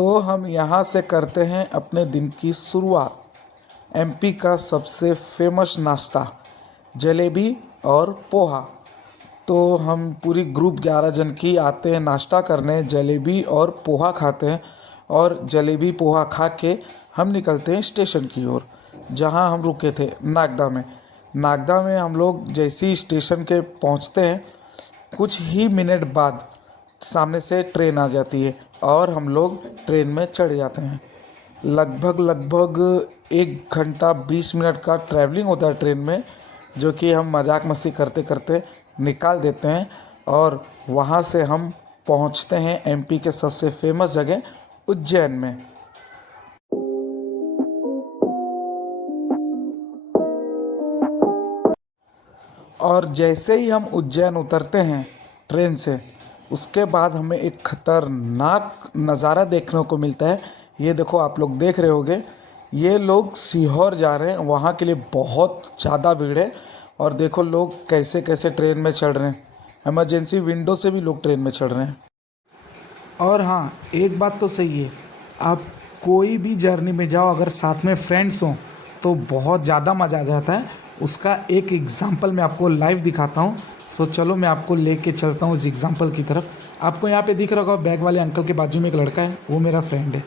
तो हम यहाँ से करते हैं अपने दिन की शुरुआत। एमपी का सबसे फेमस नाश्ता जलेबी और पोहा। तो हम पूरी ग्रुप 11 जन की आते हैं नाश्ता करने, जलेबी और पोहा खाते हैं और जलेबी पोहा खा के हम निकलते हैं स्टेशन की ओर, जहाँ हम रुके थे नागदा में। नागदा में हम लोग जैसे ही स्टेशन के पहुँचते हैं कुछ ही मिनट बाद सामने से ट्रेन आ जाती है और हम लोग ट्रेन में चढ़ जाते हैं। लगभग 1 घंटा 20 मिनट का ट्रैवलिंग होता है ट्रेन में, जो कि हम मजाक मस्ती करते करते निकाल देते हैं और वहाँ से हम पहुँचते हैं एमपी के सबसे फेमस जगह उज्जैन में। और जैसे ही हम उज्जैन उतरते हैं ट्रेन से, उसके बाद हमें एक खतरनाक नज़ारा देखने को मिलता है। ये देखो, आप लोग देख रहे होंगे, ये लोग सीहोर जा रहे हैं, वहाँ के लिए बहुत ज़्यादा भीड़ है। और देखो लोग कैसे कैसे ट्रेन में चढ़ रहे हैं, इमरजेंसी विंडो से भी लोग ट्रेन में चढ़ रहे हैं। और हाँ, एक बात तो सही है, आप कोई भी जर्नी में जाओ अगर साथ में फ्रेंड्स हों तो बहुत ज़्यादा मज़ा आ जाता है। उसका एक एग्ज़ाम्पल मैं आपको लाइव दिखाता हूँ। सो चलो मैं आपको लेके चलता हूँ उस एग्ज़ाम्पल की तरफ। आपको यहाँ पे दिख रहा होगा बैग वाले अंकल के बाजू में एक लड़का है, वो मेरा फ्रेंड है।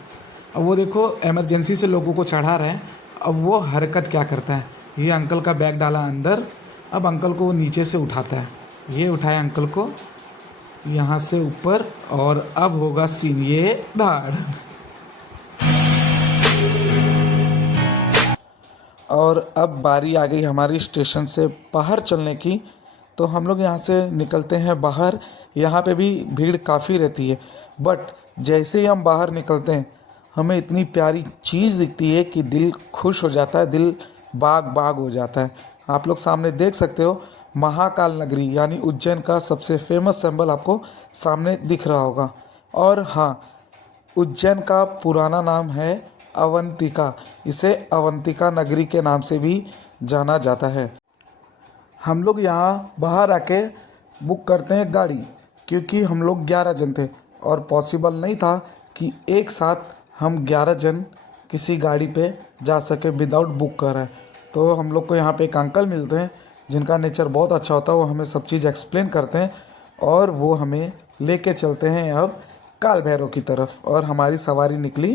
अब वो देखो इमरजेंसी से लोगों को चढ़ा रहा है। अब वो हरकत क्या करता है, ये अंकल का बैग डाला अंदर, अब अंकल को वो नीचे से उठाता है, ये उठाया अंकल को यहाँ से ऊपर, और अब होगा सीन ये धाड़। और अब बारी आ गई हमारी स्टेशन से बाहर चलने की। तो हम लोग यहाँ से निकलते हैं बाहर। यहाँ पे भी भीड़ काफ़ी रहती है, बट जैसे ही हम बाहर निकलते हैं हमें इतनी प्यारी चीज़ दिखती है कि दिल खुश हो जाता है, दिल बाग बाग हो जाता है। आप लोग सामने देख सकते हो, महाकाल नगरी यानी उज्जैन का सबसे फेमस सिंबल आपको सामने दिख रहा होगा। और हाँ, उज्जैन का पुराना नाम है अवंतिका। इसे अवंतिका नगरी के नाम से भी जाना जाता है। हम लोग यहाँ बाहर आके बुक करते हैं गाड़ी, क्योंकि हम लोग 11 जन थे और पॉसिबल नहीं था कि एक साथ हम 11 जन किसी गाड़ी पे जा सके विदाउट बुक कराए। तो हम लोग को यहाँ पे एक अंकल मिलते हैं जिनका नेचर बहुत अच्छा होता है, वो हमें सब चीज़ एक्सप्लेन करते हैं और वो हमें लेके चलते हैं अब काल भैरव की तरफ। और हमारी सवारी निकली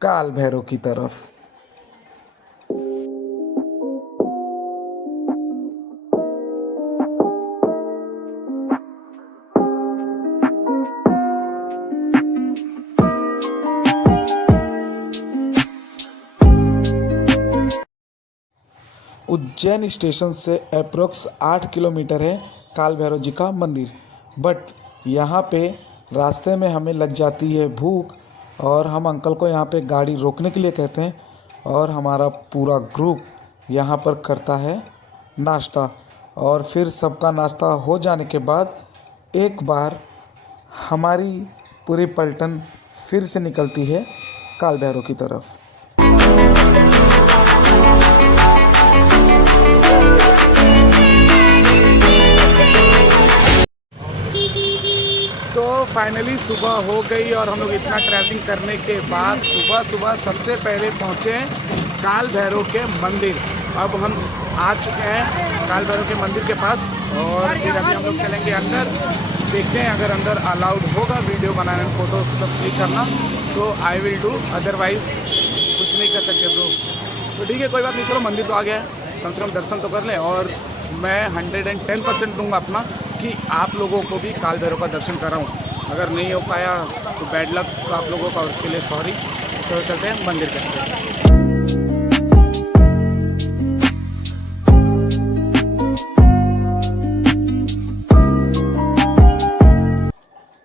काल भैरव की तरफ। उज्जैन स्टेशन से अप्रोक्स 8 किलोमीटर है काल भैरव जी का मंदिर। बट यहाँ पे रास्ते में हमें लग जाती है भूख और हम अंकल को यहाँ पे गाड़ी रोकने के लिए कहते हैं और हमारा पूरा ग्रुप यहाँ पर करता है नाश्ता। और फिर सबका नाश्ता हो जाने के बाद एक बार हमारी पूरी पलटन फिर से निकलती है काल भैरव की तरफ। तो फाइनली सुबह हो गई और हम लोग इतना ट्रैवलिंग करने के बाद सुबह सबसे पहले पहुँचे काल भैरव के मंदिर। अब हम आ चुके हैं काल भैरव के मंदिर के पास और फिर अभी हम लोग चलेंगे अंदर। देखते हैं अगर अंदर अलाउड होगा वीडियो बनाने, फ़ोटो सब क्लिक करना तो आई विल डू, अदरवाइज़ कुछ नहीं कर सकते ब्रो। तो ठीक है, कोई बात नहीं, चलो मंदिर तो आ गया है, कम से कम दर्शन तो कर लें। और मैं 110% दूंगा अपना कि आप लोगों को भी काल भैरव का दर्शन कराऊं। अगर नहीं हो पाया तो बैड लक आप लोगों का, उसके लिए सॉरी। चलो चलते हैं मंदिर के अंदर।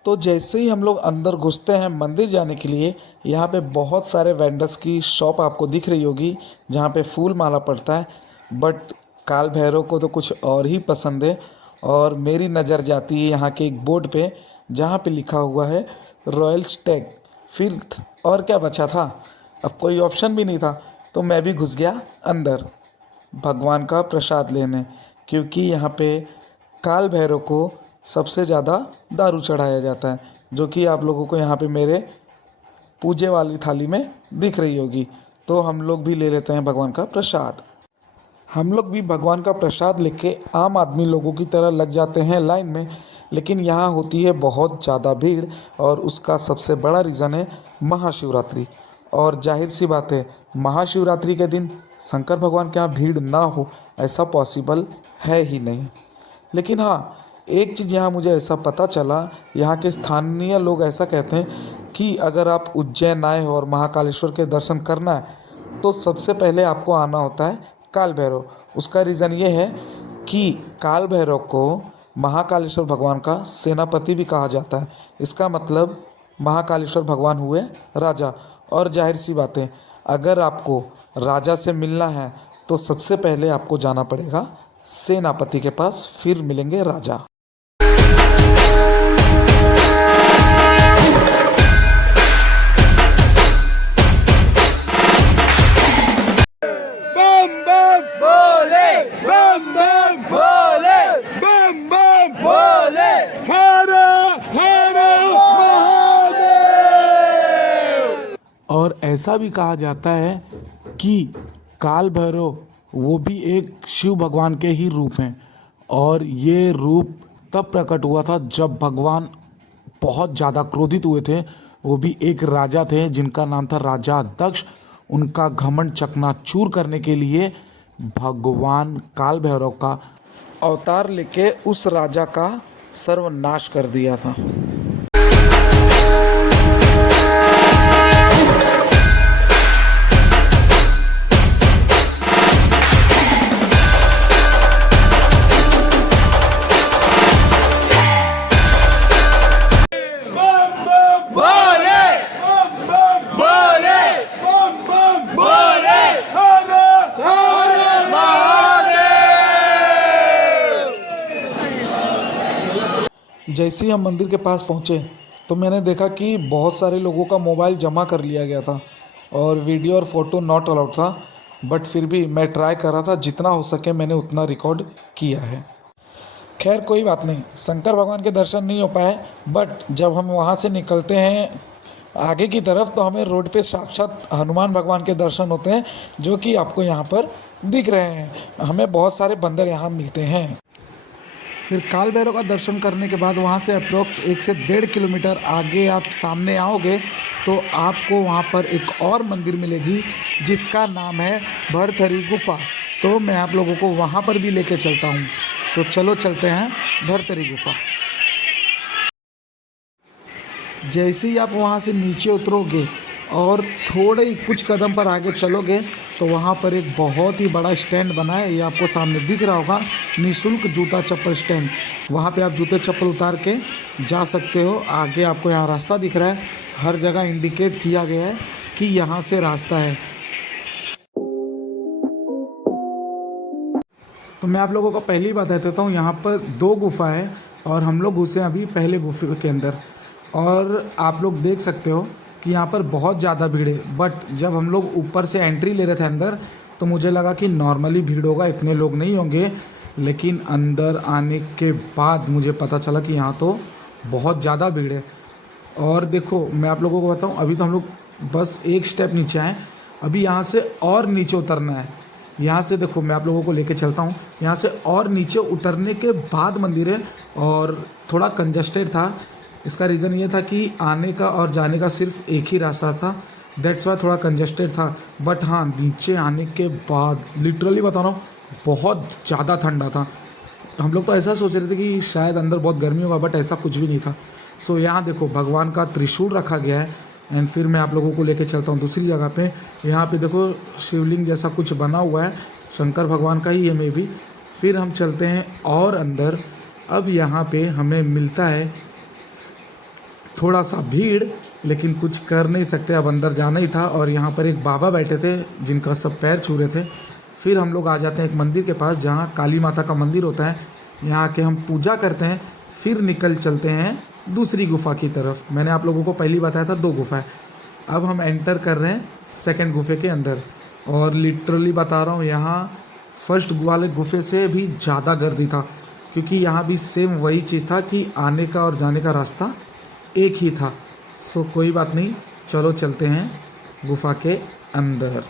तो जैसे ही हम लोग अंदर घुसते हैं मंदिर जाने के लिए, यहाँ पे बहुत सारे वेंडर्स की शॉप आपको दिख रही होगी जहाँ पे फूल माला पड़ता है। बट काल भैरव को तो कुछ और ही पसंद है और मेरी नज़र जाती है यहाँ के एक बोर्ड पे जहाँ पे लिखा हुआ है रॉयल स्टैग। फिर और क्या बचा था, अब कोई ऑप्शन भी नहीं था, तो मैं भी घुस गया अंदर भगवान का प्रसाद लेने, क्योंकि यहाँ पे काल भैरव को सबसे ज़्यादा दारू चढ़ाया जाता है, जो कि आप लोगों को यहाँ पे मेरे पूजे वाली थाली में दिख रही होगी। तो हम लोग भी ले लेते हैं भगवान का प्रसाद। हम लोग भी भगवान का प्रसाद लेके आम आदमी लोगों की तरह लग जाते हैं लाइन में। लेकिन यहाँ होती है बहुत ज़्यादा भीड़, और उसका सबसे बड़ा रीज़न है महाशिवरात्रि। और जाहिर सी बात है, महाशिवरात्रि के दिन शंकर भगवान के यहाँ भीड़ ना हो ऐसा पॉसिबल है ही नहीं। लेकिन हाँ, एक चीज़ यहाँ मुझे ऐसा पता चला, यहाँ के स्थानीय लोग ऐसा कहते हैं कि अगर आप उज्जैन आए हो और महाकालेश्वर के दर्शन करना है तो सबसे पहले आपको आना होता है काल भैरव। उसका रीज़न ये है कि काल भैरव को महाकालेश्वर भगवान का सेनापति भी कहा जाता है। इसका मतलब महाकालेश्वर भगवान हुए राजा। और जाहिर सी बात है, अगर आपको राजा से मिलना है तो सबसे पहले आपको जाना पड़ेगा सेनापति के पास, फिर मिलेंगे राजा। बम बम बोले, बम बम बोले, बम बम बोले, हर हर महादेव। और ऐसा भी कहा जाता है कि काल भैरव वो भी एक शिव भगवान के ही रूप हैं। और ये रूप तब प्रकट हुआ था जब भगवान बहुत ज़्यादा क्रोधित हुए थे। वो भी एक राजा थे जिनका नाम था राजा दक्ष। उनका घमंड चकनाचूर करने के लिए भगवान काल भैरव का अवतार लेके उस राजा का सर्वनाश कर दिया था। जैसे ही हम मंदिर के पास पहुँचे तो मैंने देखा कि बहुत सारे लोगों का मोबाइल जमा कर लिया गया था और वीडियो और फ़ोटो नॉट अलाउड था। बट फिर भी मैं ट्राई कर रहा था, जितना हो सके मैंने उतना रिकॉर्ड किया है। खैर कोई बात नहीं, शंकर भगवान के दर्शन नहीं हो पाए। बट जब हम वहाँ से निकलते हैं आगे की तरफ तो हमें रोड पे साक्षात हनुमान भगवान के दर्शन होते हैं, जो कि आपको यहाँ पर दिख रहे हैं। हमें बहुत सारे बंदर यहाँ मिलते हैं। फिर काल भैरव का दर्शन करने के बाद वहाँ से अप्रोक्स 1 से 1.5 किलोमीटर आगे आप सामने आओगे तो आपको वहाँ पर एक और मंदिर मिलेगी जिसका नाम है भरथरी गुफा। तो मैं आप लोगों को वहाँ पर भी लेके चलता हूँ। सो चलो चलते हैं भरथरी गुफा। जैसे ही आप वहाँ से नीचे उतरोगे और थोड़े ही कुछ कदम पर आगे चलोगे तो वहाँ पर एक बहुत ही बड़ा स्टैंड बना है। ये आपको सामने दिख रहा होगा, निःशुल्क जूता चप्पल स्टैंड। वहाँ पे आप जूते चप्पल उतार के जा सकते हो। आगे आपको यहाँ रास्ता दिख रहा है, हर जगह इंडिकेट किया गया है कि यहाँ से रास्ता है। तो मैं आप लोगों को पहली बात देता हूँ, यहाँ पर 2 गुफा है और हम लोग घुसे अभी पहले गुफे के अंदर। और आप लोग देख सकते हो कि यहाँ पर बहुत ज़्यादा भीड़ है। बट जब हम लोग ऊपर से एंट्री ले रहे थे अंदर तो मुझे लगा कि नॉर्मली भीड़ होगा, इतने लोग नहीं होंगे। लेकिन अंदर आने के बाद मुझे पता चला कि यहाँ तो बहुत ज़्यादा भीड़ है। और देखो मैं आप लोगों को बताऊँ, अभी तो हम लोग बस एक स्टेप नीचे आए, अभी यहाँ से और नीचे उतरना है। यहाँ से देखो मैं आप लोगों को लेके चलता हूँ। यहाँ से और नीचे उतरने के बाद मंदिर है और थोड़ा कंजस्टेड था। इसका रीज़न ये था कि आने का और जाने का सिर्फ एक ही रास्ता था, दैट्स वाई थोड़ा कंजस्टेड था। बट हाँ, नीचे आने के बाद लिटरली बता रहा हूँ बहुत ज़्यादा ठंडा था। हम लोग तो ऐसा सोच रहे थे कि शायद अंदर बहुत गर्मी होगा, बट ऐसा कुछ भी नहीं था। सो यहाँ देखो भगवान का त्रिशूल रखा गया है। एंड फिर मैं आप लोगों को लेके चलता हूँ दूसरी जगह पे। यहाँ पे देखो शिवलिंग जैसा कुछ बना हुआ है, शंकर भगवान का ही है मे बी। फिर हम चलते हैं और अंदर। अब यहाँ पे हमें मिलता है थोड़ा सा भीड़, लेकिन कुछ कर नहीं सकते, अब अंदर जाना ही था। और यहाँ पर एक बाबा बैठे थे जिनका सब पैर छू रहे थे। फिर हम लोग आ जाते हैं एक मंदिर के पास जहाँ काली माता का मंदिर होता है। यहाँ के हम पूजा करते हैं, फिर निकल चलते हैं दूसरी गुफा की तरफ। मैंने आप लोगों को पहली बताया था 2 गुफा है। अब हम एंटर कर रहे हैं सेकेंड गुफे के अंदर। और लिटरली बता रहा हूँ, यहाँ फर्स्ट वाले गुफे से भी ज़्यादा गर्दी था, क्योंकि यहाँ भी सेम वही चीज़ था कि आने का और जाने का रास्ता एक ही था। सो कोई बात नहीं, चलो चलते हैं गुफा के अंदर।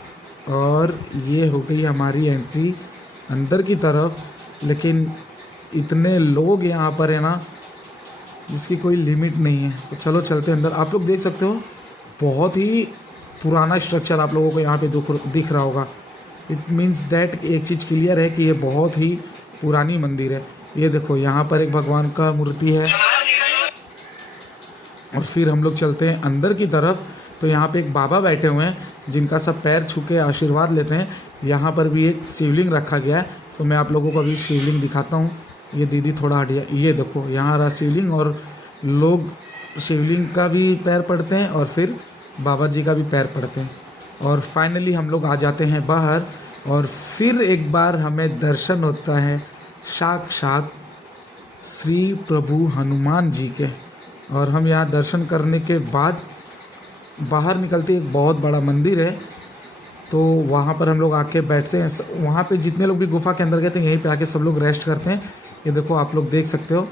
और ये हो गई हमारी एंट्री अंदर की तरफ। लेकिन इतने लोग यहाँ पर है ना, जिसकी कोई लिमिट नहीं है। तो चलो चलते हैं अंदर। आप लोग देख सकते हो बहुत ही पुराना स्ट्रक्चर आप लोगों को यहाँ पे दिख रहा होगा। इट मीन्स दैट एक चीज़ क्लियर है कि ये बहुत ही पुरानी मंदिर है। ये देखो यहाँ पर एक भगवान का मूर्ति है। और फिर हम लोग चलते हैं अंदर की तरफ। तो यहाँ पे एक बाबा बैठे हुए हैं जिनका सब पैर छू के आशीर्वाद लेते हैं। यहाँ पर भी एक शिवलिंग रखा गया है। सो मैं आप लोगों को अभी शिवलिंग दिखाता हूँ। ये दीदी थोड़ा हटिया, ये देखो यहाँ रहा शिवलिंग। और लोग शिवलिंग का भी पैर पड़ते हैं और फिर बाबा जी का भी पैर पड़ते हैं। और फाइनली हम लोग आ जाते हैं बाहर। और फिर एक बार हमें दर्शन होता है साक्षात श्री प्रभु हनुमान जी के। और हम यहाँ दर्शन करने के बाद बाहर निकलते एक बहुत बड़ा मंदिर है। तो वहाँ पर हम लोग आके बैठते हैं। वहाँ पे जितने लोग भी गुफा के अंदर गए थे यहीं पे आके सब लोग रेस्ट करते हैं। ये देखो आप लोग देख सकते हो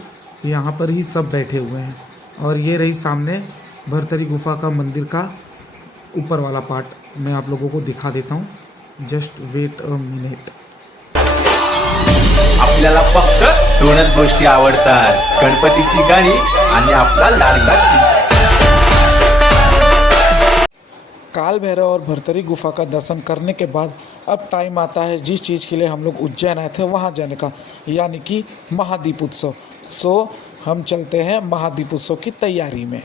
कि यहाँ पर ही सब बैठे हुए हैं। और ये रही सामने भरतरी गुफा का मंदिर का ऊपर वाला पार्ट। मैं आप लोगों को दिखा देता हूँ, जस्ट वेट अ मिनिट। आपल्याला फक्त दोनच गोष्टी आवडतात, गणपतीची गाणी आणि आपला लाडका चिंता। काल भैरव और भरतरी गुफा का दर्शन करने के बाद अब टाइम आता है जिस चीज़ के लिए हम लोग उज्जैन आए थे वहाँ जाने का, यानी कि महादीप उत्सव। सो हम चलते हैं महादीप उत्सव की तैयारी में।